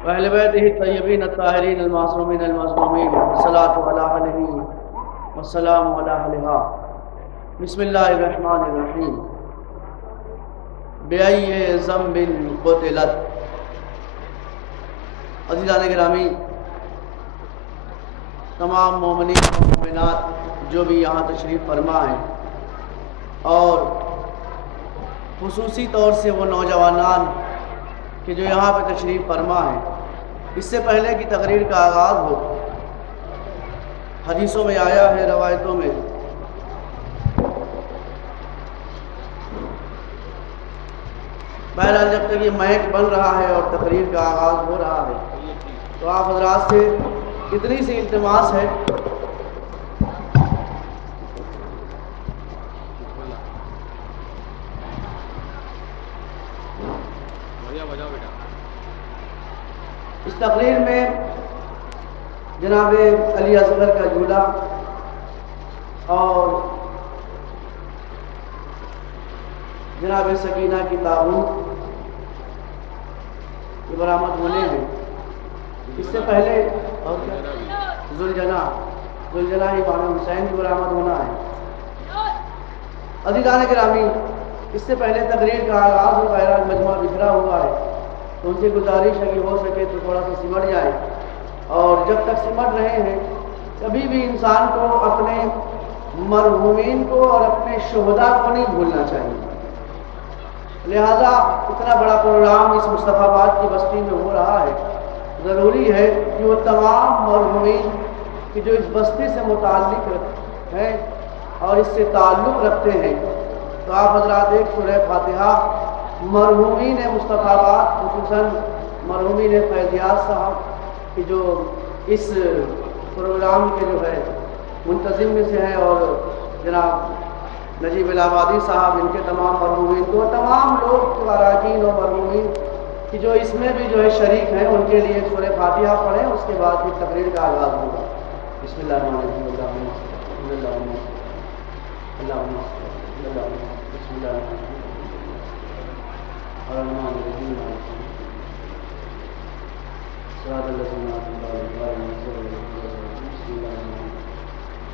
وأهل بيته الطيبين الطاهرين المعصومين المظلومين والصلاة على أهله والسلام على أهلها. بسم الله الرحمن الرحیم. بأي ذنب قتلت. عزیزان گرامی، تمام مومنین و مومنات جو بھی یہاں تشریف فرما ہیں، اور خصوصی طور سے وہ نوجوانان کہ جو یہاں پہ تشریف فرما ہیں، اس سے پہلے کی تقریر کا آغاز ہو، حدیثوں میں آیا ہے، روایتوں میں، بہرحال جب تک یہ مائک بن رہا ہے اور تقریر کا آغاز ہو رہا ہے تو آپ حضرات سے اتنی سی التماس ہے اس تقریر میں جناب علی اصغر کا جھولا اور جناب سکینہ کی تابوت یہ برآمد ہونے ہیں. اس سے پہلے اور ذوالجناح امام حسین کی برآمد ہونا ہے. عزیزان گرامی، اس سے پہلے تقریر کا آغاز ہو، بہرحال مجموعہ بکھرا ہوا ہے تو ان سے گزارش ہے کہ ہو سکے تو تھوڑا سا سمٹ جائے، اور جب تک سمٹ رہے ہیں کبھی بھی انسان کو اپنے مرحومین کو اور اپنے شہداء کو نہیں بھولنا چاہیے. لہذا اتنا بڑا پروگرام اس مصطفیٰ آباد کی بستی میں ہو رہا ہے، ضروری ہے کہ وہ تمام مرحومین کہ جو اس بستی سے متعلق ہیں اور اس سے تعلق رکھتے ہیں، تو آپ حضرات ایک سورہ فاتحہ مرحومین مصطفیٰ آباد، خصوصاً مرحومین فیضیات صاحب کہ جو اس پروگرام کے جو ہے منتظم میں سے ہیں، اور جناب نجیب الآبادی صاحب، ان کے تمام مرحومین کو، تمام لوگ اراکین و مرحومین کہ جو اس میں بھی جو ہے شریک ہیں، ان کے لیے سورہ فاتحہ پڑھیں. اس کے بعد پھر تقریر کا آغاز ہوگا. بسم اللہ الرحمن الرحیم. بسم اللہ الرحمن الرحیم. صراط الذین انعمت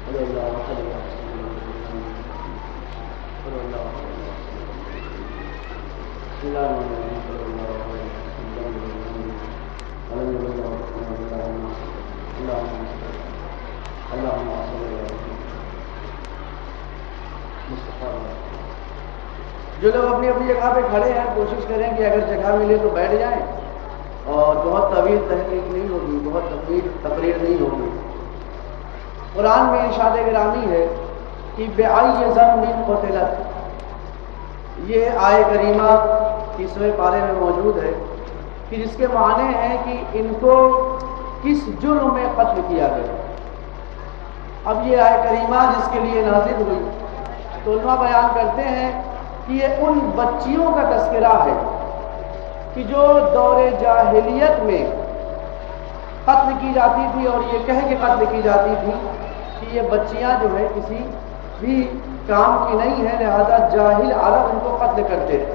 علیہم غیر المغضوب جو لوگ اپنی اپنی جگہ پہ کھڑے ہیں کوشش کریں کہ اگر جگہ ملے تو بیٹھ جائیں، اور بہت طویل تحقیق نہیں ہوگی، بہت طویل تقریر نہیں ہوگی. قرآن میں ارشاد گرامی ہے کہ بِأَيِّ ذَنبٍ قُتِلَتْ. یہ آیے کریمہ 30ویں پارے میں موجود ہے کہ جس کے معنی ہیں کہ ان کو کس جرم میں قتل کیا گیا. اب یہ آیے کریمہ جس کے لیے نازل ہوئی تو علماء بیان کرتے ہیں کہ یہ ان بچیوں کا تذکرہ ہے کہ جو دور جاہلیت میں قتل کی جاتی تھی، اور یہ کہہ کے قتل کی جاتی تھی کہ یہ بچیاں جو ہے کسی بھی کام کی نہیں ہے، لہذا جاہل عرب ان کو قتل کرتے تھے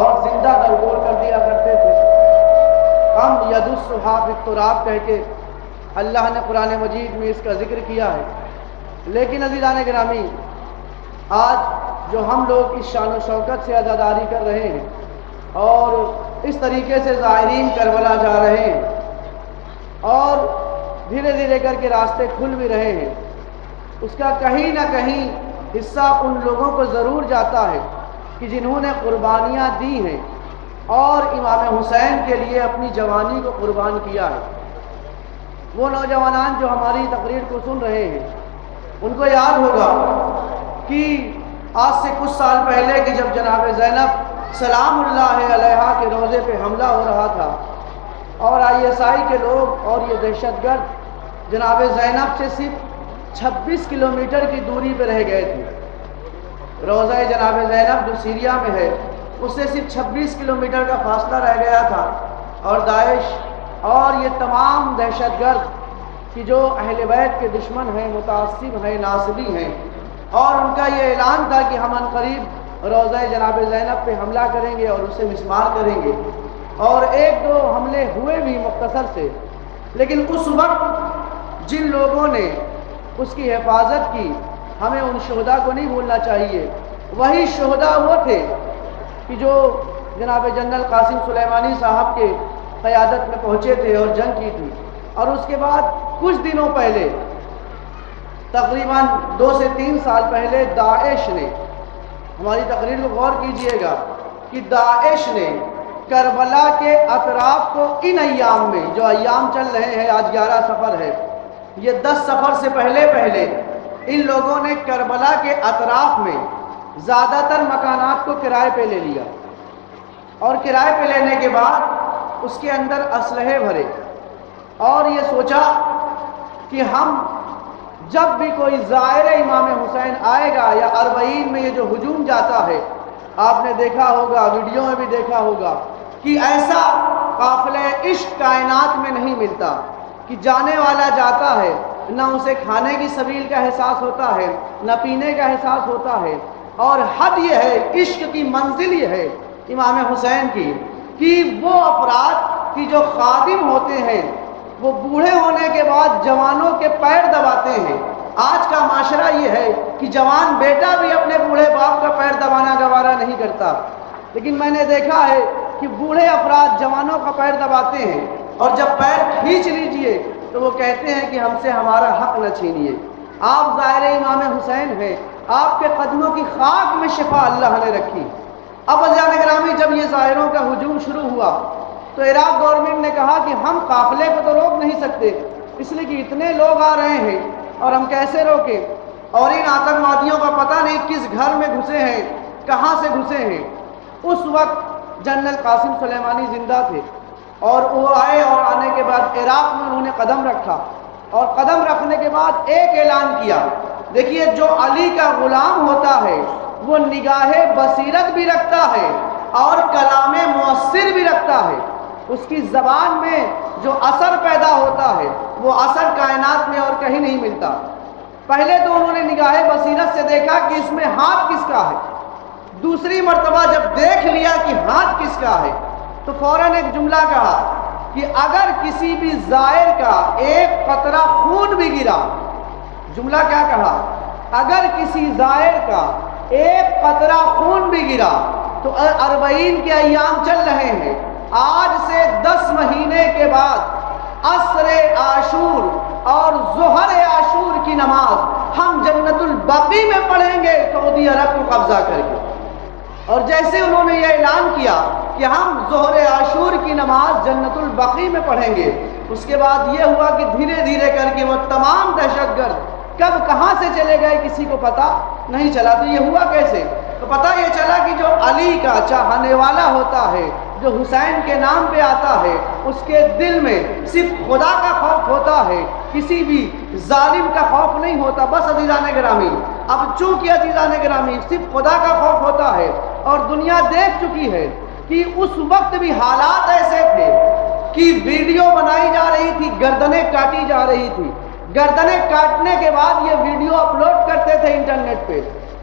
اور زندہ درگور کر دیا کرتے تھے. ہم یدسھا فی التراب کہہ کے اللہ نے قرآن مجید میں اس کا ذکر کیا ہے. لیکن عزیزان گرامی، آج جو ہم لوگ اس شان و شوکت سے عزاداری کر رہے ہیں اور اس طریقے سے زائرین کربلا جا رہے ہیں اور دھیرے دھیرے کر کے راستے کھل بھی رہے ہیں، اس کا کہیں نہ کہیں حصہ ان لوگوں کو ضرور جاتا ہے کہ جنہوں نے قربانیاں دی ہیں اور امام حسین کے لیے اپنی جوانی کو قربان کیا ہے. وہ نوجوانان جو ہماری تقریر کو سن رہے ہیں ان کو یاد ہوگا کہ آج سے کچھ سال پہلے کہ جب جناب زینب سلام اللہ علیہا کے روضے پہ حملہ ہو رہا تھا اور ISI کے لوگ اور یہ دہشت گرد جناب زینب سے صرف 26 کلومیٹر کی دوری پہ رہ گئے تھے. روضہ جناب زینب جو سیریا میں ہے اس سے صرف 26 کلومیٹر کا فاصلہ رہ گیا تھا، اور داعش اور یہ تمام دہشت گرد کہ جو اہل بیت کے دشمن ہیں، متعصب ہیں، ناصبی ہیں، اور ان کا یہ اعلان تھا کہ ہم عنقریب روضہ جناب زینب پہ حملہ کریں گے اور اسے مسمار کریں گے. اور ایک دو حملے ہوئے بھی مختصر سے، لیکن اس وقت جن لوگوں نے اس کی حفاظت کی، ہمیں ان شہداء کو نہیں بھولنا چاہیے۔ وہی شہداء وہ تھے کہ جو جناب جنرل قاسم سلیمانی صاحب کے قیادت میں پہنچے تھے اور جنگ کی تھی، اور اس کے بعد کچھ دنوں پہلے، تقریباً 2 سے 3 سال پہلے، داعش نے، ہماری تقریر کو غور کیجئے گا کہ داعش نے کربلا کے اطراف کو ان ایام میں، جو ایام چل رہے ہیں، آج 11 صفر ہے، یہ 10 صفر سے پہلے ان لوگوں نے کربلا کے اطراف میں زیادہ تر مکانات کو کرائے پہ لے لیا، اور کرائے پہ لینے کے بعد اس کے اندر اسلحے بھرے، اور یہ سوچا کہ ہم جب بھی کوئی زائر امام حسین آئے گا، یا اربعین میں یہ جو ہجوم جاتا ہے، آپ نے دیکھا ہوگا، ویڈیو میں بھی دیکھا ہوگا کہ ایسا قافلہ عشق کائنات میں نہیں ملتا کہ جانے والا جاتا ہے، نہ اسے کھانے کی سبیل کا احساس ہوتا ہے، نہ پینے کا احساس ہوتا ہے، اور حد یہ ہے، عشق کی منزل یہ ہے امام حسین کی، کہ وہ افراد کی جو خادم ہوتے ہیں وہ بوڑھے ہونے کے بعد جوانوں کے پیر دباتے ہیں۔ آج کا معاشرہ یہ ہے کہ جوان بیٹا بھی اپنے بوڑھے باپ کا پیر دبانا گوارا نہیں کرتا، لیکن میں نے دیکھا ہے کہ بوڑھے افراد جوانوں کا پیر دباتے ہیں، اور جب پیر کھینچ لیجئے تو وہ کہتے ہیں کہ ہم سے ہمارا حق نہ چھینیے۔ آپ ظاہر امام حسین ہیں، آپ کے قدموں کی خاک میں شفا اللہ نے رکھی۔ اب عزیزان گرامی، جب یہ ظاہروں کا ہجوم شروع ہوا تو عراق گورنمنٹ نے کہا کہ ہم قافلے کو تو روک نہیں سکتے، اس لیے کہ اتنے لوگ آ رہے ہیں اور ہم کیسے روکیں، اور ان آتنکوادیوں کا پتہ نہیں کس گھر میں گھسے ہیں، کہاں سے گھسے ہیں۔ اس وقت جنرل قاسم سلیمانی زندہ تھے، اور وہ آئے، اور آنے کے بعد عراق میں انہوں نے قدم رکھا، اور قدم رکھنے کے بعد ایک اعلان کیا۔ دیکھیے، جو علی کا غلام ہوتا ہے وہ نگاہ بصیرت بھی رکھتا ہے اور کلام مؤثر بھی رکھتا ہے، اس کی زبان میں جو اثر پیدا ہوتا ہے وہ اثر کائنات میں اور کہیں نہیں ملتا۔ پہلے تو انہوں نے نگاہ بصیرت سے دیکھا کہ اس میں ہاتھ کس کا ہے، دوسری مرتبہ جب دیکھ لیا کہ ہاتھ کس کا ہے تو فوراً ایک جملہ کہا کہ اگر کسی بھی زائر کا ایک قطرہ خون بھی گرا، جملہ کیا کہا؟ اگر کسی زائر کا ایک قطرہ خون بھی گرا تو اربعین کے ایام چل رہے ہیں، آج سے 10 مہینے کے بعد عصر عاشور اور ظہر عاشور کی نماز ہم جنت البقیع میں پڑھیں گے، سعودی عرب کو قبضہ کر کے۔ اور جیسے انہوں نے یہ اعلان کیا کہ ہم ظہر عاشور کی نماز جنت البقیع میں پڑھیں گے، اس کے بعد یہ ہوا کہ دھیرے دھیرے کر کے وہ تمام دہشت گرد کب کہاں سے چلے گئے کسی کو پتہ نہیں چلا۔ تو یہ ہوا کیسے؟ تو پتہ یہ چلا کہ جو علی کا چاہنے والا ہوتا ہے، جو حسین کے نام پہ آتا ہے، اس کے دل میں صرف خدا کا خوف ہوتا ہے، کسی بھی ظالم کا خوف نہیں ہوتا۔ بس عزیزان گرامی، اب چونکہ عزیزان گرامی صرف خدا کا خوف ہوتا ہے، اور دنیا دیکھ چکی ہے کہ اس وقت بھی حالات ایسے تھے کہ ویڈیو بنائی جا رہی تھی، گردنیں کاٹی جا رہی تھی، گردنیں کاٹنے کے بعد یہ ویڈیو اپلوڈ کرتے تھے انٹرنیٹ پہ،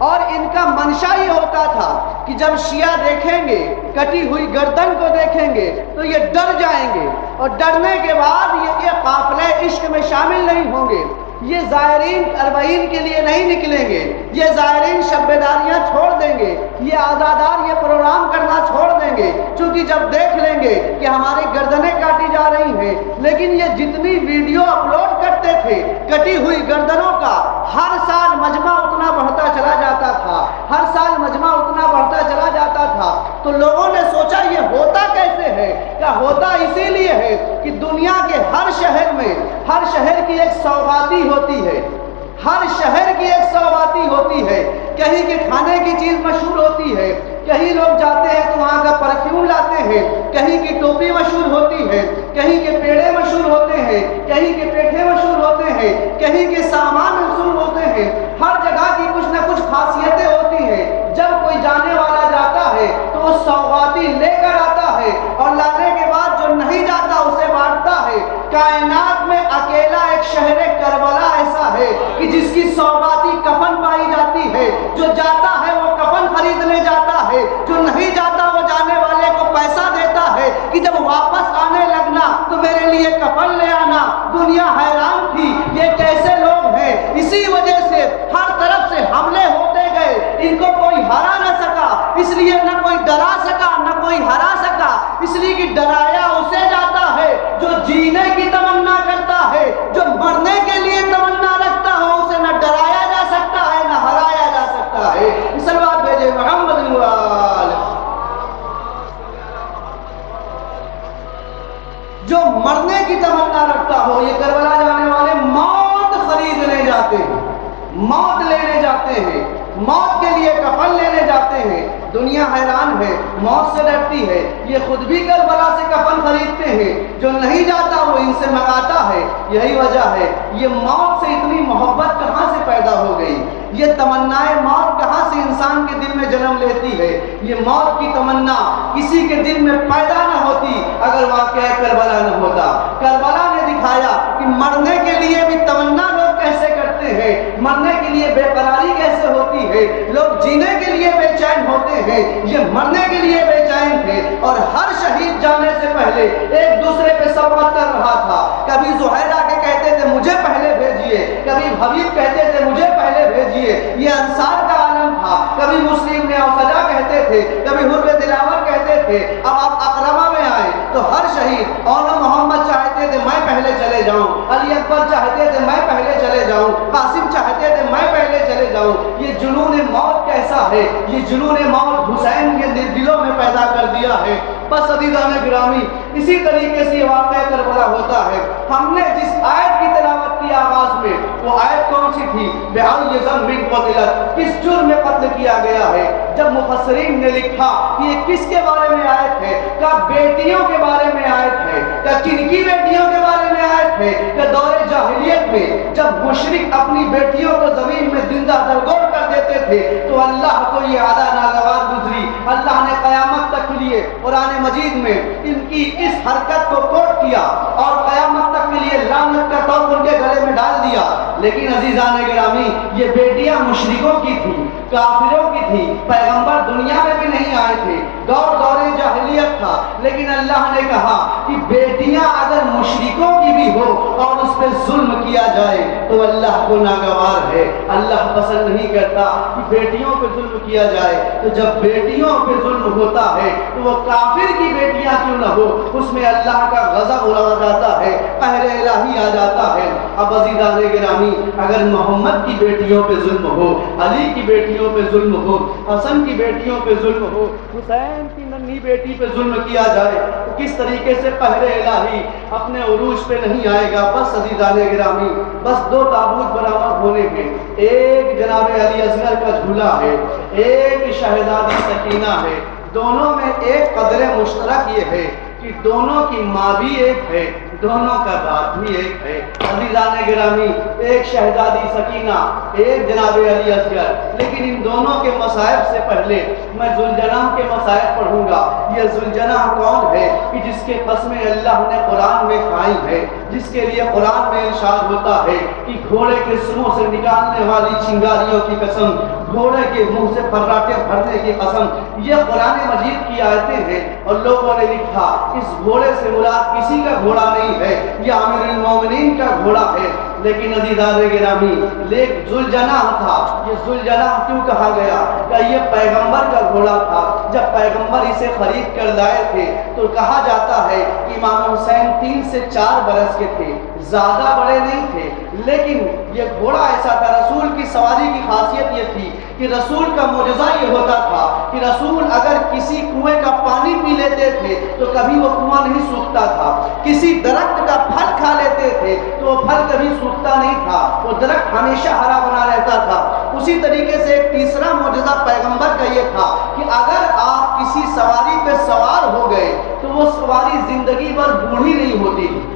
اور ان کا منشا یہ ہوتا تھا کہ جب شیعہ دیکھیں گے، کٹی ہوئی گردن کو دیکھیں گے تو یہ ڈر جائیں گے، اور ڈرنے کے بعد یہ قافلہ عشق میں شامل نہیں ہوں گے، یہ زائرین اربعین کے لیے نہیں نکلیں گے، یہ زائرین شب بیداریاں چھوڑ دیں گے، یہ عزادار یہ پروگرام کرنا چھوڑ دیں گے، چونکہ جب دیکھ لیں گے کہ ہماری گردنیں کاٹی جا رہی ہیں۔ لیکن یہ جتنی ویڈیو اپلوڈ کرتے تھے کٹی ہوئی گردنوں کا، ہر سال مجمع اتنا بڑھتا چلا جاتا تھا، ہر سال مجمع اتنا بڑھتا چلا جاتا تھا، تو لوگوں نے سوچا یہ ہوتا کیسے ہے؟ کیا ہوتا اسی لیے ہے کہ دنیا کے ہر شہر میں، ہر شہر کی ایک سوغاتی ہوتی ہے، ہر شہر کی ایک سوغاتی ہوتی ہے، کہیں کے کھانے کی چیز مشہور ہوتی ہے، کہیں لوگ جاتے ہیں تو وہاں کا پرفیوم لاتے ہیں، کہیں کی ٹوپی مشہور ہوتی ہے، کہیں کے پیڑے مشہور ہوتے ہیں، کہیں کے پیٹھے مشہور ہوتے ہیں، کہیں کے سامان مشہور ہوتے ہیں، ہر جگہ کی کچھ نہ کچھ خاصیتیں ہوتی ہیں۔ جب کوئی جانے والا جاتا ہے تو وہ سوغاتی لے کر آتا ہے، اور لانے کے بعد جو نہیں جاتا اسے بانٹتا ہے۔ کائنات میں اکیلا ایک شہر کربلا ایسا ہے کہ جس کی سوغاتی کفن پائی جاتی ہے، جو جاتا ہے وہ کفن خریدنے جاتا ہے، جو نہیں جاتا وہ جانے والے کو پیسہ دیتا ہے کہ جب میرے لیے کفن لے آنا۔ دنیا حیران تھی یہ کیسے لوگ ہیں، اسی وجہ سے ہر طرف سے حملے ہوتے گئے، ان کو کوئی ہرا نہ سکا، اس لیے نہ کوئی ڈرا سکا نہ کوئی ہرا سکا، اس لیے کہ ڈرایا اسے جاتا ہے جو جینے کی تمنا کرتا ہے، جو مرنے کے لیے تمنا رکھتا ہو اسے نہ ڈرایا جا سکتا ہے نہ ہرایا جا سکتا ہے۔ صلوات بھیجے محمد وآلہ۔ جو مرنے کی تمنا رکھتا ہو، یہ کربلا جانے والے موت خریدنے جاتے ہیں، موت لینے جاتے ہیں، موت کے لیے کفن لینے جاتے ہیں۔ دنیا حیران ہے، موت سے ڈرتی ہے، یہ خود بھی کربلا سے کفن خریدتے ہیں، جو نہیں جاتا وہ ان سے منگاتا ہے۔ یہی وجہ ہے یہ موت سے اتنی محبت کہاں سے پیدا ہو گئی، یہ تمنائے موت کہاں سے انسان کے دل میں جنم لیتی ہے۔ یہ موت کی تمنا کسی کے دل میں پیدا نہ ہوتی اگر واقعہ کربلا نہ ہوتا۔ کربلا نے دکھایا کہ مرنے کے لیے بھی تمنا لوگ کیسے کرتے ہیں، مرنے کے لیے بے قراری کیسے ہوتی ہے، لوگ جینے کے لیے بے چین ہوتے ہیں، یہ مرنے کے لیے بے چین تھے۔ اور ہر شہید جانے سے پہلے ایک دوسرے پہ صبر کر رہا تھا۔ کبھی زہیرہ کے کہتے تھے مجھے پہلے بھیجیے، کبھی حبیب کہتے تھے مجھے پہلے بھیجیے، یہ انصار کا عالم تھا۔ کبھی مسلم نے اوسجا کہتے تھے، کبھی حر دلاور کہتے تھے اب آپ اقربہ میں آئے تو ہر شہید اور محمد چاہتے تھے میں پہلے چلے جاؤں، علی اکبر چاہتے تھے میں پہلے چلے جاؤں، قاسم چاہتے تھے میں پہلے چلے جاؤں۔ یہ جنون موت کیسا ہے، یہ جنون موت حسین کے دلوں میں پیدا کر دیا ہے۔ بس عزیزان گرامی، اسی طریقے سے واقعہ کربلا ہوتا ہے۔ ہم نے جس آیت کی تلاوت کی آغاز میں، وہ آیت کون سی تھی؟ بِأَيِّ ذَنبٍ قُتِلَتْ، کس جرم میں قتل کیا گیا ہے؟ جب مفسرین نے لکھا کہ یہ کس کے بارے میں آیت ہے، کہا بیٹیوں کے بارے میں آیت ہے۔ کہا کن کی بیٹیوں کے بارے میں آیت ہے؟ کہ دور جاہلیت میں جب مشرک اپنی بیٹیوں کو زمین میں زندہ درگور کر دیتے تھے تو اللہ کو یہ عادت ناگوار گزری۔ اللہ نے قیامت تک کے لیے قرآن مجید میں ان کی اس حرکت کو کوٹ کیا اور قیامت تک کے لیے لعنت کا توق ان کے گلے میں ڈال دیا۔ لیکن عزیزان گرامی، یہ بیٹیاں مشرکوں کی تھی، کافروں کی تھی، پیغمبر دنیا میں بھی نہیں آئے تھے، دور جاہلیت تھا۔ لیکن اللہ نے کہا کہ بیٹیاں اگر مشرکوں کی بھی ہو اور اس پہ ظلم کیا جائے تو اللہ کو ناگوار ہے، اللہ پسند نہیں کرتا کہ بیٹیوں پہ ظلم کیا جائے۔ تو جب بیٹیوں پہ ظلم ہوتا ہے تو وہ کافر کی بیٹیاں کیوں نہ ہو، اس میں اللہ کا غضب اڑا جاتا ہے، قہر الہی آ جاتا ہے۔ اب عزیزان گرامی، اگر محمد کی بیٹیوں پہ ظلم ہو، علی کی بیٹیوں پہ ظلم ہو، حسن کی بیٹیوں پہ ظلم ہو، حسین کی ننھی بیٹی پہ ظلم کیا جائے تو کس طریقے سے قہر الہی اپنے عروج پہ نہیں آئے گا۔ بس عزیزان گرامی، بس دو تابوت برآمد ہونے ہیں، ایک جناب علی اصغر کا جھولا ہے، ایک شہزادی سکینہ ہے۔ دونوں میں ایک قدر مشترک یہ ہے کہ دونوں کی ماں بھی ایک ہے، دونوں کا باپ بھی ایک ہے۔ عزیزان گرامی، ایک شہزادی سکینہ، ایک جناب علی اصغر، لیکن ان دونوں کے مصائب سے پہلے میں ذوالجناح کے مصائب پڑھوں گا۔ یہ ذوالجناح کون ہے کہ جس کے قسمیں اللہ نے قرآن میں کھائی ہے، جس کے لیے قرآن میں ارشاد ہوتا ہے کہ گھوڑے کے سروں سے نکالنے والی چنگاریوں کی قسم، گھوڑے کے منہ سے پراٹھے بھرنے کی قسم، یہ قرآن مجید کی آیتیں ہیں۔ اور لوگوں نے لکھا اس گھوڑے سے مراد کسی کا گھوڑا نہیں ہے، یہ امیر المومنین کا گھوڑا ہے۔ لیکن عزیزان گرامی، ذوالجناح تھا، یہ ذوالجناح کیوں کہا گیا؟ کہ یہ پیغمبر کا گھوڑا تھا۔ جب پیغمبر اسے خرید کر لائے تھے تو کہا جاتا ہے کہ امام حسین 3 سے 4 برس کے تھے، زیادہ بڑے نہیں تھے، لیکن یہ گھوڑا ایسا تھا۔ رسول کی سواری کی خاصیت یہ تھی کہ رسول کا معجزہ یہ ہوتا تھا کہ رسول اگر کسی کنویں کا پانی پی لیتے تھے تو کبھی وہ کنواں نہیں سوکھتا تھا، کسی درخت کا پھل کھا لیتے تھے تو وہ پھل کبھی سوکھتا نہیں تھا، وہ درخت ہمیشہ ہرا بنا رہتا تھا۔ اسی طریقے سے ایک تیسرا معجزہ پیغمبر کا یہ تھا کہ اگر آپ کسی سواری پہ سوار ہو گئے تو وہ سواری زندگی بھر بوڑھی نہیں ہوتی تھی۔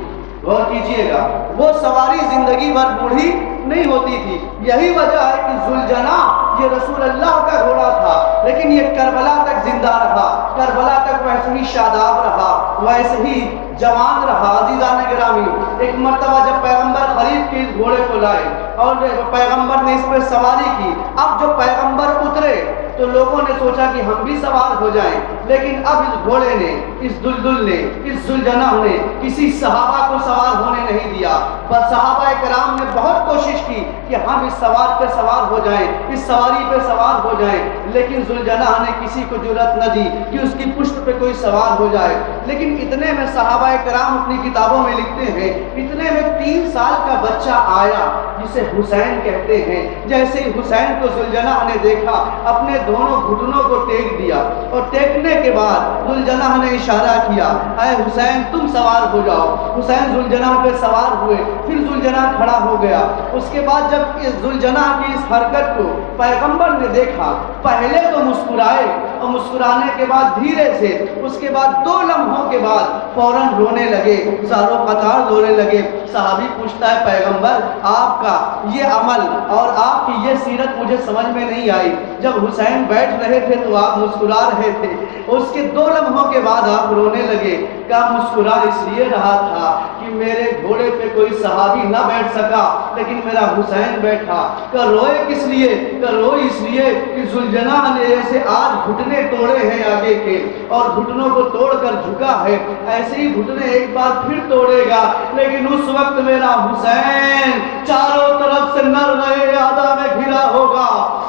غور کیجئے گا، وہ سواری زندگی بھر بوڑھی نہیں ہوتی تھی۔ یہی وجہ ہے کہ ذوالجناح یہ رسول اللہ کا گھوڑا تھا، لیکن یہ کربلا تک زندہ رہا، کربلا تک ویسے ہی شاداب رہا، ویسے ہی جوان رہا۔ عزیزان گرامی، ایک مرتبہ جب پیغمبر خرید کے اس گھوڑے کو لائے اور پیغمبر نے اس پہ سواری کی، اب جو پیغمبر اترے تو لوگوں نے سوچا کہ ہم بھی سوار ہو جائیں، لیکن اب اس گھوڑے نے، اس دلدل نے، اس ذوالجناح نے کسی صحابہ کو سوار ہونے نہیں دیا۔ پر صحابہ کرام نے بہت کوشش کی کہ ہم اس سوار پہ سوار ہو جائیں، اس سواری پہ سوار ہو جائیں، لیکن ذوالجناح نے کسی کو جرأت نہ دی کہ اس کی پشت پہ کوئی سوار ہو جائے۔ لیکن اتنے میں صحابہ کرام اپنی کتابوں میں لکھتے ہیں، اتنے میں 3 سال کا بچہ آیا جسے حسین کہتے ہیں۔ جیسے ہی حسین کو ذوالجناح نے دیکھا، اپنے دونوں گھٹنوں کو ٹیک دیا، اور ٹیکنے کے بعد ذوالجناح نے اشارہ کیا، اے حسین تم سوار ہو جاؤ۔ حسین ذوالجناح پہ سوار ہوئے، پھر ذوالجناح کھڑا ہو گیا۔ اس کے بعد جب ذوالجناح کی اس حرکت کو پیغمبر نے دیکھا، پہلے تو مسکرائے، اور مسکرانے کے بعد دھیرے سے، اس کے بعد 2 لمحوں کے بعد فوراً رونے لگے، زارو قطار رونے لگے۔ صحابی پوچھتا ہے پیغمبر آپ کا یہ عمل اور آپ کی یہ سیرت مجھے سمجھ میں نہیں آئی، جب حسین بیٹھ رہے تھے تو آپ مسکرا رہے تھے، اس کے 2 لمحوں کے بعد آپ رونے لگے۔ کیا مسکرا اس لیے رہا تھا کہ میرے گھوڑے پہ کوئی صحابی نہ بیٹھ سکا لیکن میرا حسین بیٹھا۔ کہ روئے کس لیے؟ کہ روئے اس لیے کہ ذوالجناح نے ایسے آج گھٹنے توڑے ہیں آگے کے، اور گھٹنوں کو توڑ کر جھکا ہے، ایسے ہی گھٹنے ایک بار پھر توڑے گا، لیکن اس وقت میرا حسین چاروں طرف سے نرغے آدھا میں گھرا ہوگا،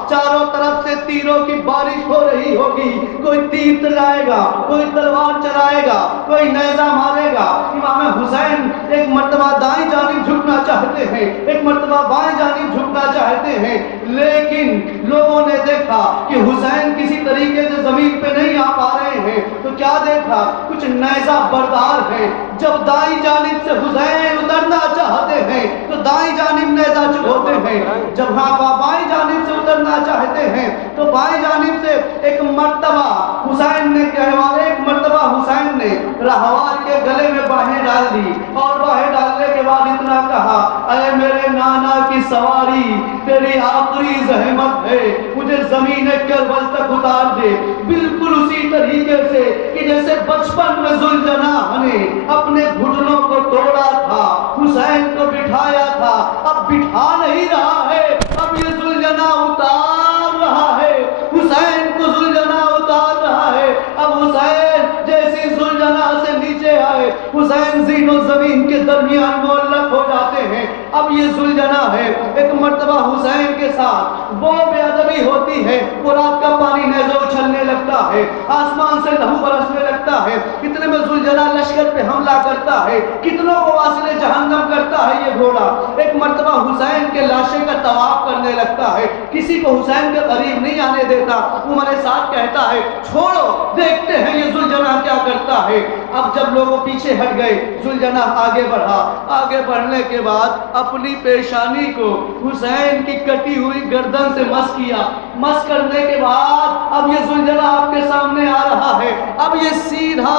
چاروں طرف سے تیروں کی بارش ہو رہی ہوگی، کوئی تیر چلائے گا، کوئی تلوار چلائے گا، کوئی نیزہ مارے گا۔ امام حسین ایک مرتبہ دائیں جانب جھکنا چاہتے ہیں، ایک مرتبہ بائیں جانب جھکنا چاہتے ہیں، لیکن لوگوں نے دیکھا کہ حسین کسی طریقے سے زمین پہ نہیں آ پا رہے ہیں، تو کیا دیکھا؟ کچھ نیزہ بردار ہیں۔ جب دائیں جانب سے حسین اترنا چاہتے ہیں تو دائیں جانب نیزہ چلوتے ہیں، جب بائیں جانب سے اترنا چاہتے ہیں تو بائیں جانب سے ایک مرتبہ حسین نے ایک مرتبہ حسین نے رہوار کے گلے میں باہیں ڈال دی، اور باہیں ڈالنے کے بعد اتنا کہا، اے میرے نانا کی سواری تیری آخری زحمت ہے، مجھے زمین کربل تک اتار دے۔ بالکل اسی طریقے سے کہ جیسے بچپن میں ذوالجناح نے اپنے گھٹنوں کو توڑا تھا، حسین کو بٹھایا تھا، اب بٹھا نہیں رہا ہے، اب یہ ذوالجناح اتار رہا ہے، حسین کو ذوالجناح اتار رہا ہے۔ اب حسین جیسی ذوالجناح سے نیچے آئے، حسین زین و زمین کے درمیان معلق ہو جاتے ہیں۔ اب یہ ذوالجناح ہے، ایک مرتبہ حسین کے ساتھ وہ بے ادبی ہوتی ہے، وہ رات کا پانی نیزے اچھلنے لگتا ہے، آسمان سے لہو برسنے لگتا ہے، کتنے میں ذوالجناح لشکر پہ حملہ کرتا ہے، کتنوں کو واصل جہنم کرتا ہے یہ گھوڑا۔ ایک مرتبہ حسین کے لاشے کا طواف کرنے لگتا ہے، کسی کو حسین کے قریب نہیں آنے دیتا۔ عمر سعد کہتا ہے چھوڑو دیکھتے ہیں یہ ذوالجناح کیا کرتا ہے۔ اب جب لوگوں پیچھے ہٹ گئے، ذوالجناح آگے بڑھا، آگے بڑھنے کے بعد اپنی پیشانی کو حسین کی کٹی ہوئی گردن سے مس کیا، مس کرنے کے بعد اب یہ ذوالجناح آپ کے سامنے آ رہا ہے، اب یہ سیدھا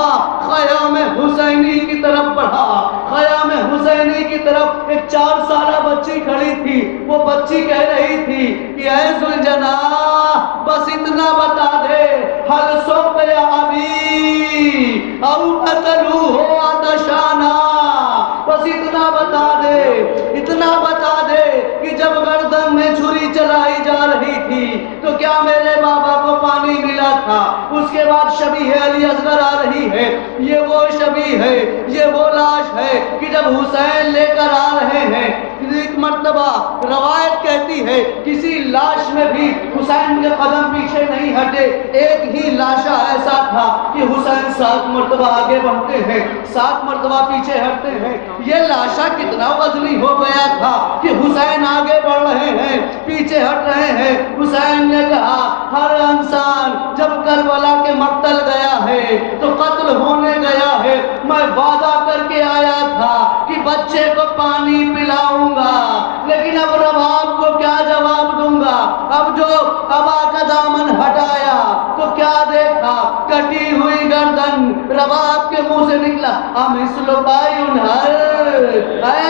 خیام حسینی کی طرف بڑھا۔ خیام حسینی کی طرف ایک 4 سالہ بچی کھڑی تھی، وہ بچی کہہ رہی تھی کہ اے ذوالجناح بس اتنا بتا دے، حل سوپ یا ابی او قتلو ہو عطشانا، بس اتنا بتا دے، اتنا بتا دے کہ جب گردن میں چھری چلائی جا رہی تھی تو کیا میرے بابا کو پانی ملا تھا؟ اس کے بعد شبیہ علی اصغر آ رہی ہے، یہ وہ شبیہ ہے، یہ وہ لاش ہے کہ جب حسین لے کر آ رہے ہیں، ایک مرتبہ روایت کہتی ہے کسی لاش میں بھی حسین کے قدم پیچھے نہیں ہٹے، ایک ہی لاشا ایسا تھا کہ حسین 7 مرتبہ آگے بڑھتے ہیں، 7 مرتبہ پیچھے ہٹتے ہیں۔ یہ لاشا کتنا وزنی ہو گیا تھا کہ حسین آگے بڑھ رہے ہیں، پیچھے ہٹ رہے ہیں۔ حسین نے کہا ہر انسان جب کربلا کے مقتل گیا ہے تو قتل ہونے گیا ہے، میں وعدہ کر کے آیا تھا کہ بچے کو پانی پلاؤں گا، لیکن اب رباب کو کیا جواب دوں گا؟ اب جو ابا کا دامن ہٹایا تو کیا دیکھا؟ کٹی ہوئی گردن، رباب کے منہ سے نکلا اے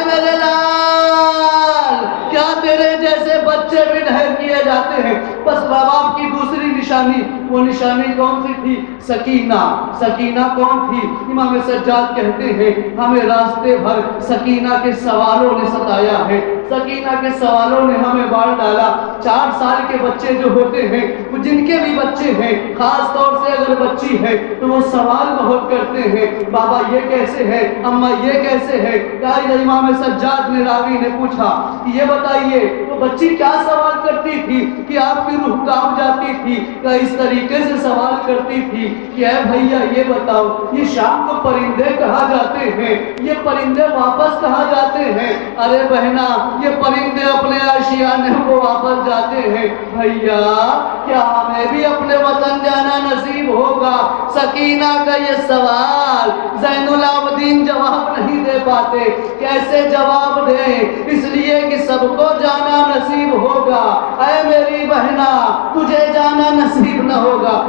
میرے لال، کیا تیرے جیسے بچے بھی ڈھیر کیے جاتے ہیں؟ بس رباب کی دوسری نشانی، وہ نشانی کون سی تھی؟ سکینہ۔ سکینہ کون تھی؟ امام سجاد کہتے ہیں ہمیں راستے بھر سکینہ کے سواروں نے ستایا ہے، سکینہ کے سوالوں نے ہمیں باندھ ڈالا۔ 4 سال کے بچے جو ہوتے ہیں، وہ جن کے بھی بچے ہیں، خاص طور سے اگر بچی ہے تو وہ سوال بہت کرتے ہیں، بابا یہ کیسے ہے، اماں یہ کیسے ہے۔ امام سجاد نے راوی نے پوچھا کہ یہ بتائیے وہ بچی کیا سوال کرتی تھی کہ آپ کی روح کانپ جاتی تھی؟ کہ اس طریقے سے سوال کرتی تھی کہ اے بھیا یہ بتاؤ، یہ شام کو پرندے کہاں جاتے ہیں، یہ پرندے واپس کہاں جاتے ہیں؟ ارے بہنا یہ پرندے اپنے آشیانے کو واپس جاتے ہیں، بھیا کیا ہمیں بھی اپنے وطن جانا نصیب ہوگا؟ سکینہ کا یہ سوال زین العابدین جواب نہیں دے پاتے، کیسے جواب دیں؟ اس لیے کہ سب کو جانا نصیب ہوگا، اے میری بہنا تجھے جانا نصیب نہ ہوگا۔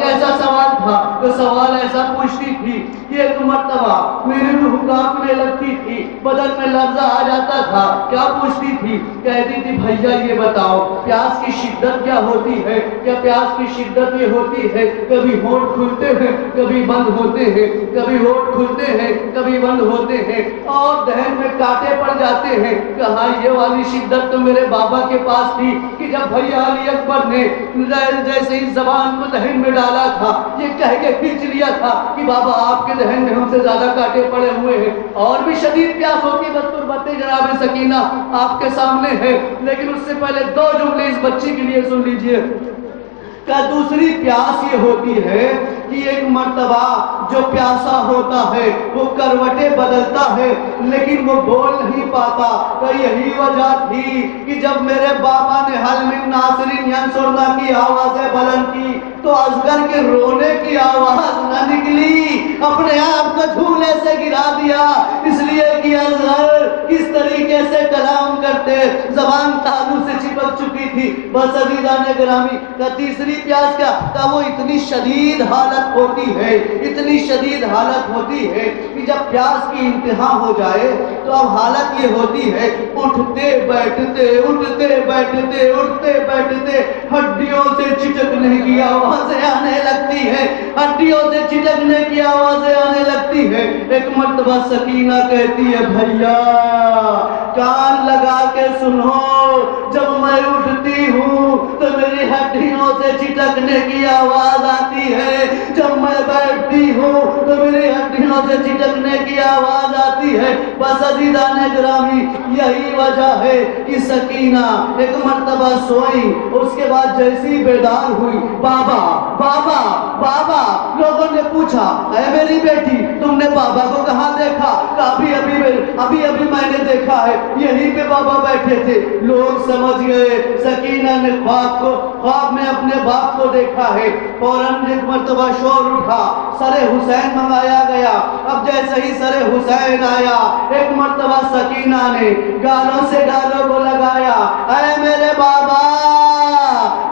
کیسا سوال تھا؟ تو سوال ایسا پوچھتی تھی کہ ایک مرتبہ میری روح کانپنے لگتی تھی، بدن میں لرزہ آ جاتا تھا۔ کیا پوچھتی تھی؟ کہتی تھی بھیا یہ بتاؤ پیاس کی شدت کیا ہوتی ہے؟ کیا پیاس کی شدت یہ ہوتی ہے کبھی ہونٹ کھلتے ہیں کبھی بند ہوتے ہیں، کبھی ہونٹ کھلتے ہیں کبھی بند ہوتے ہیں اور دہن میں کانٹے پڑ جاتے ہیں؟ کہاں یہ والی شدت تو میرے بابا کے پاس تھی کہ جب بھیا علی اکبر نے جیسے ہی زبان کو دہن میں ڈالا تھا، یہ کہہ کے کھینچ لیا تھا کہ بابا آپ کے دہن میں ہم سے زیادہ کانٹے پڑے ہوئے ہیں اور بھی شدید پیاس ہوتی ہے۔ باتیں جناب سکینہ آپ کے سامنے ہے، لیکن اس سے پہلے 2 جملے اس بچی کے لیے سن لیجئے۔ کہ دوسری پیاس یہ ہوتی ہے کہ ایک مرتبہ جو پیاسا ہوتا ہے وہ کروٹیں بدلتا ہے لیکن وہ بول نہیں پاتا۔ کہ یہی وجہ تھی کہ جب میرے بابا نے حل من ناصرین ینصرنا کی آوازیں بلند کی تو اصغر کے رونے کی آواز نہ نکلی، اپنے آپ کو جھولے سے گرا دیا، اس لیے کہ اصغر کس طریقے سے کلام کرتے زبان تانوں سے چپک چکی تھی۔ بس عزیزان گرامی کا تیسری پیاس کا وہ اتنی شدید حالت ہوتی ہے، اتنی شدید حالت ہوتی ہے کہ جب پیاس کی انتہا ہو جائے تو اب حالت یہ ہوتی ہے اٹھتے بیٹھتے اٹھتے بیٹھتے اٹھتے بیٹھتے ہڈیوں سے چٹکنے کی آوازیں آنے لگتی ہے، ہڈیوں سے چٹکنے کی آوازیں آنے لگتی ہے۔ ایک مرتبہ سکینہ کہتی ہے بھیا کان لگا کے سنو، جب میں اٹھتی ہوں تو میری ہڈیوں سے چٹکنے کی آواز آتی ہے، جب میں بیٹھتی ہوں تو میری ہڈیوں سے چٹکنے کی آواز آتی ہے۔ بس عزیزان گرامی یہی وجہ ہے کہ سکینہ ایک مرتبہ سوئی، اس کے بعد جیسی بیدار ہوئی بابا بابا بابا، لوگوں نے پوچھا اے میری بیٹی تم نے بابا کو کہاں دیکھا؟ ابھی میں نے دیکھا ہے یہیں پہ بابا بیٹھے تھے۔ لوگ سمجھ گئے سکینہ نے خواب میں اپنے باپ کو دیکھا ہے۔ فوراً ایک مرتبہ شور اٹھا، سر حسین منگایا گیا۔ اب جیسے ہی سر حسین آیا ایک مرتبہ سکینہ نے گالوں سے گالوں کو لگایا، اے میرے بابا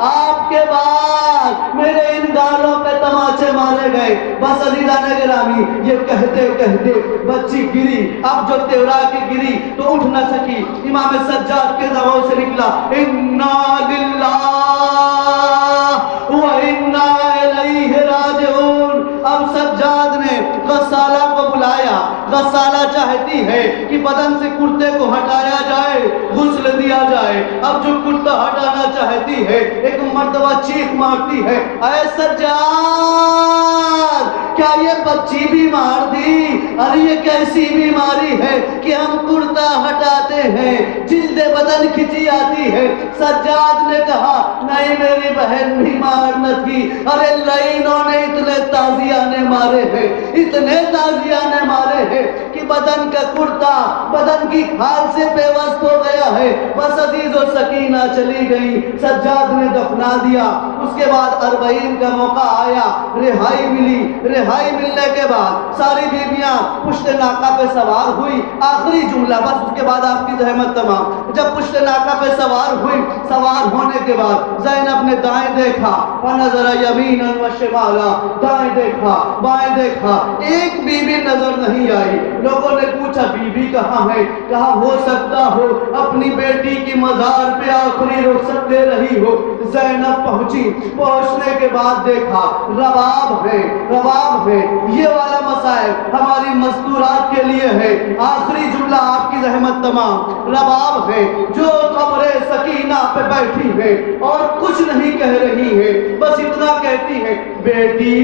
آپ کے بعد میرے ان گالوں پہ تماچے مارے گئے۔ بس عزیزان گرامی یہ کہتے کہتے بچی گری، اب جو تیورا کی گری تو اٹھ نہ سکی۔ امام سجاد کے زبان سے نکلا انا للہ و انا الیہ راجعون۔ اب سجاد نے غسالہ کو بلایا، غسالہ چاہتی ہے کہ بدن سے کرتے کو ہٹایا جائے، غسل دیا جائے۔ اب جو کرتا ہٹانا چاہتی ہے ایک مرتبہ چیخ مارتی ہے اے سجاد کیا یہ بچی بیمار تھی؟ ارے یہ کیسی بیماری ہے کہ ہم کرتا ہٹاتے ہیں جلد بدن کھچی آتی ہے؟ سجاد نے کہا نہیں میری بہن بیمار نہ تھی، ارے لائنوں نے اتنے تازیانے مارے ہیں، اتنے تازیانے مارے ہیں کہ بدن کا کرتا بدن کی کھال سے پیوست ہو گیا ہے۔ بس عزیز و سکینہ چلی گئی، سجاد نے دفنا دیا۔ اس کے بعد 40 کا موقع آیا، رہائی ملی۔ رہائی ملنے کے بعد ساری بیویاں پشت ناکہ پہ سوار ہوئی۔ آخری جملہ بس اس کے بعد آپ کی زحمت تمام۔ جب پشت ناکہ پہ سوار ہوئی، سوار ہونے کے بعد زینب نے دائیں دیکھا، فنظر یمینا و شمالا، دائیں دیکھا بائیں دیکھا، ایک بیوی نظر نہیں آئی۔ لوگوں نے پوچھا بیوی کہاں ہے؟ کہا ہو سکتا ہو اپنی بیٹی کی مزار پہ آخری رخصت دے رہی ہو۔ زینب پہنچی، پہنچنے کے بعد دیکھا رباب ہے یہ والا مسائل جائے ہماری مذکورات کے لیے ہے۔ آخری جملہ آپ کی رحمت تمام رباب ہے جو قبر سکینہ پہ بیٹھی ہے اور کچھ نہیں کہہ رہی ہے، بس اتنا کہتی ہے، بیٹی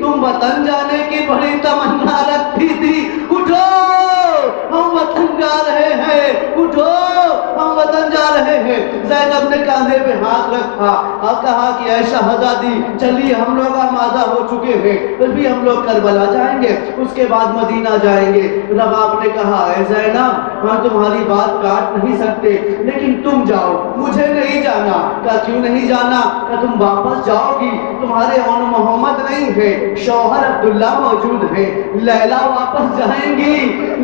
تم وطن جانے کی بڑی تمنا رکھتی تھی، اٹھو ہم وطن جا رہے ہیں، اٹھو ہم وطن جا رہے ہیں۔ زینب نے کاندھے پہ ہاتھ رکھا اور کہا کہ اے شہزادی چلیے ہم لوگ آمادہ ہو چکے ہیں، پھر بھی ہم لوگ کربلا جائیں گے، اس کے بعد مدینہ جائیں گے۔ رباب نے کہا اے زینب ہم تمہاری بات کاٹ نہیں سکتے لیکن تم جاؤ، مجھے نہیں جانا۔ کہا کیوں نہیں جانا؟ کہا تم واپس جاؤ گی، تمہارے اون محمد نہیں ہے، شوہر عبداللہ موجود ہے، لیلا واپس جائیں گی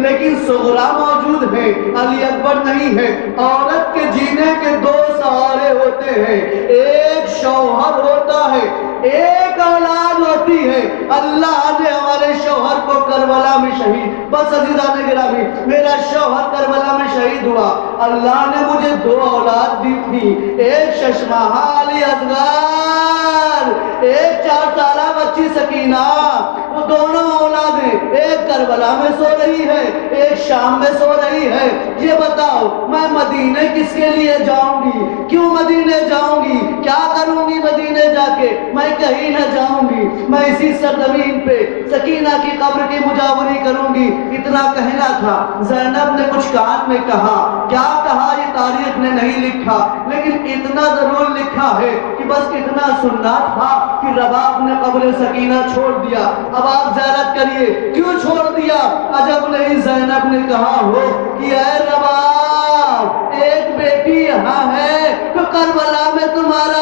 لیکن صغرا موجود ہے، علی اکبر نہیں ہے۔ عورت کے جینے کے دو سہارے ہوتے ہیں، ایک شوہر ہوتا ہے، ایک اولاد ہوتی ہے۔ اللہ نے ہمارے شوہر کو کربلا میں شہید، بس عزیزان گرامی میرا شوہر کربلا میں شہید ہوا، اللہ نے مجھے دو اولاد دی تھی، ایک ششماہا علی اصغر، ایک 4 سالہ بچی سکینہ، وہ دونوں اولادیں ایک کربلا میں سو رہی ہے، ایک شام میں سو رہی ہے۔ یہ بتاؤ میں مدینے کس کے لیے جاؤں گی؟ کیوں مدینے جاؤں گی؟ کیا کروں گی مدینے جا کے؟ میں کہیں نہ جاؤں گی، میں اسی سرزمین پہ سکینہ کی قبر کی مجاوری کروں گی، اتنا کہنا تھا۔ زینب نے کچھ کان میں کہا، کیا کہا یہ تاریخ نے نہیں لکھا، لیکن اتنا ضرور لکھا ہے کہ بس اتنا سننا تھا کہ رباب نے قبر سکینہ چھوڑ دیا۔ اب آپ زیارت کریے کیوں چھوڑ دیا؟ عجب نہیں زینب نے کہا ہو کہ اے رباب ایک بیٹی یہاں ہے تو کربلا میں تمہارا